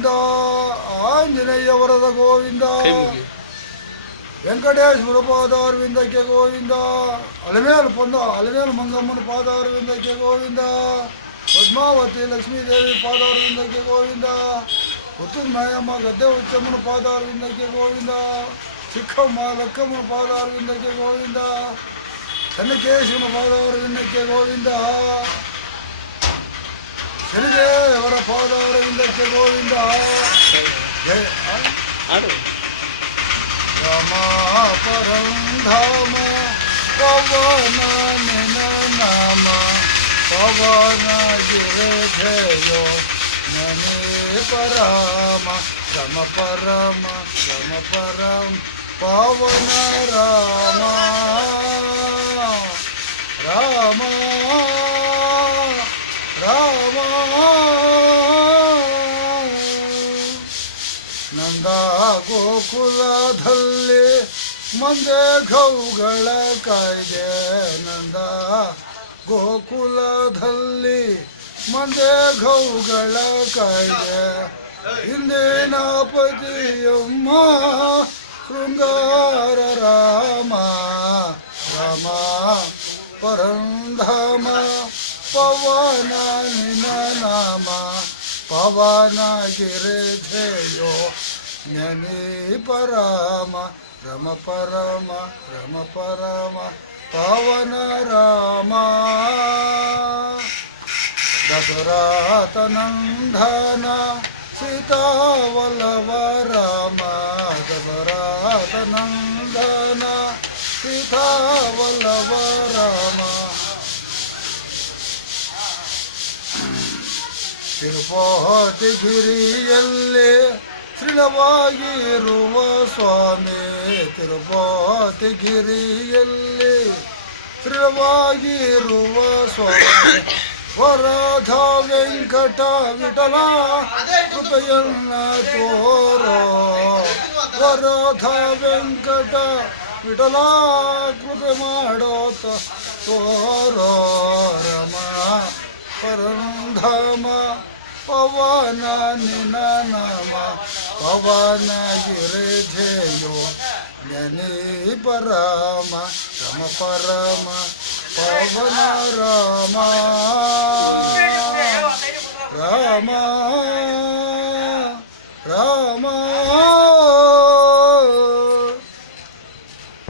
ಗೋವಿಂದ ಆಂಜನೇಯ ವರದ ಗೋವಿಂದ ವೆಂಕಟೇಶ್ವರ ಪಾದಾರವಿಂದಕ್ಕೆ ಗೋವಿಂದ ಅಲಮೇಲು ಮಂಗಮ್ಮನ ಪಾದಾರವಿಂದಕ್ಕೆ ಗೋವಿಂದ ಪದ್ಮಾವತಿ ಲಕ್ಷ್ಮೀದೇವಿ ಪಾದಾರವಿಂದಕ್ಕೆ ಗೋವಿಂದ ಹುತ್ತದ ಮಾಯಮ್ಮ ಗದ್ದೆ ಹುಚ್ಚಮ್ಮನ ಪಾದಾರವಿಂದಕ್ಕೆ ಗೋವಿಂದ ಚಿಕ್ಕಮ್ಮ ಲಕ್ಕಮ್ಮನ ಪಾದಾರವಿಂದಕ್ಕೆ ಗೋವಿಂದ ಚನ್ನಕೇಶವನ ಪಾದಾರವಿಂದಕ್ಕೆ ಗೋವಿಂದ ಶನಿದೇವರ ಪಾದಾರವಿಂದಕ್ಕೆ ಗೋವಿಂದ ರಮ ಪರಂಧಾಮ ಪವನ ನಿನ ನಾಮ ಪವನ ಗಿರೆ ಜಯೋ ನನೇ ಪರಮ ರಮ ಪರಮ ರಮ ಪರಮ ಪವನ ರಾಮ ರಾಮ ರಾಮ ನಂದ ಗೋಕುಲದಲ್ಲಿ ಮಂದೆ ಘೌಗಳ ಕಾಯ್ದೆ ನಂದ ಗೋಕುಲದಲ್ಲಿ ಮಂದೆ ಘೌಗಳ ಕಾಯ್ದೆ ಹಿಂದಿನ ಪತಿಯಮ್ಮ ಶೃಂಗಾರ ರಾಮ ರಾಮ ಪರಂಧಾಮ ಪವನ ನಿನ ನಾಮ ಪವನ ಗಿರೆ ಜಯೋ ಜ್ಞಾನಿ ಪರಮ ರಮ ಪರಮ ರಮ ಪರಮ ಪವನ ರಾಮ ದಶರಥ ನಂದನ ಸೀತಾವಲ್ಲವ ರಾಮ ದಶರಥ ನಂದನ ಸೀತಾವಲ್ಲವ ರಾಮ ತಿರುಪತಿ ಗಿರಿಯಲ್ಲಿ ಸ್ಥಿರವಾಗಿರುವ ಸ್ವಾಮಿ ತಿರುಪತಿ ಗಿರಿಯಲ್ಲಿ ಸ್ಥಿರವಾಗಿರುವ ಸ್ವಾಮಿ ವರಧ ವೆಂಕಟ ವಿಠಲ ಕೃಪೆಯನ್ನ ತೋರೋ ವರಧ ವೆಂಕಟ ವಿಠಲ ಕೃಪೆ ಮಾಡೋತ ತೋರೋ ರಮ ಪರಂಧಾಮ ಪವನ ನಿನ ನಾಮ ಪವನ ಗಿರೆ ಜಯೋ ಜ್ಞಾನಿ ಪರಮ ರಮ ಪರಮ ಪವನ ರಾಮ ರಾಮ